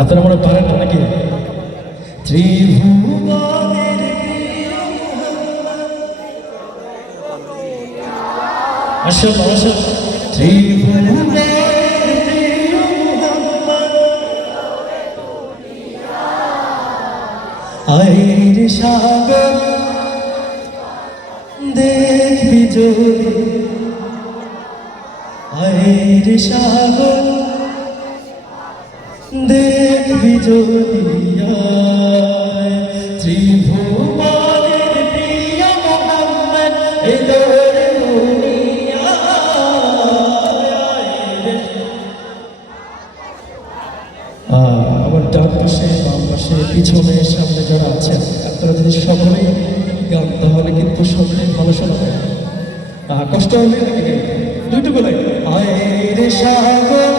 আপনারা মনে পারেন না নাকি? ত্রিভুবনের মাশাআল্লাহ মাশাআল্লাহ। ত্রিভুবনের আয়ের সাগর দেখবি যদি, আয়ের সাগর দেখবি যদি, ত্রিভুবনের প্রিয় মুহাম্মদ এলো রে আমার ডান পাশে, বাম পাশে, পিছনে, সামনে যারা আছেন, আপনারা যদি সকলেই গান তাহলে কিন্তু সকলেই ভালো শোনাবে। কষ্ট হবে দুইটুকু লাগে। আয়ের সাগর,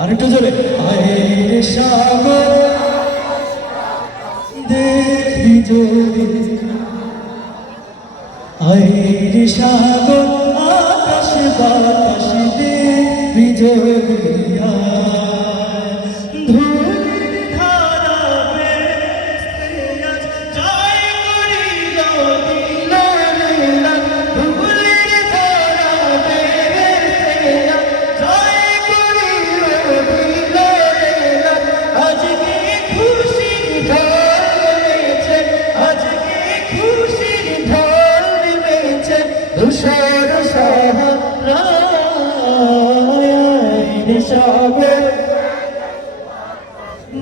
আরেকটু জোরে, আয়ের সাগর দেখবি যদি, আয়ের সাগর আকাশ বাতাস দেখবি যদি,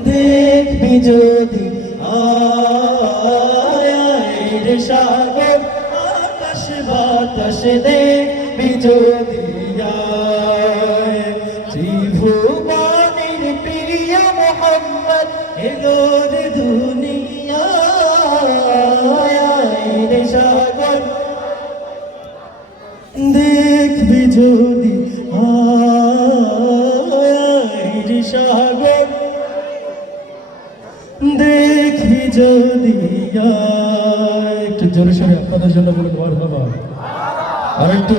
দেখবি যদি, আয়ের সাগর আকাশ বাতাস দেখবি যদি, ত্রিভুবনের প্রিয় মুহাম্মদ এলো রে দুনিয়ায়। আয়ের সাগর দেখবি যদি, আয়ের সাগর দেখবি যদি। একটু জোরে সোরে আপনাদের জন্য বলে মারহাবা। আর একটু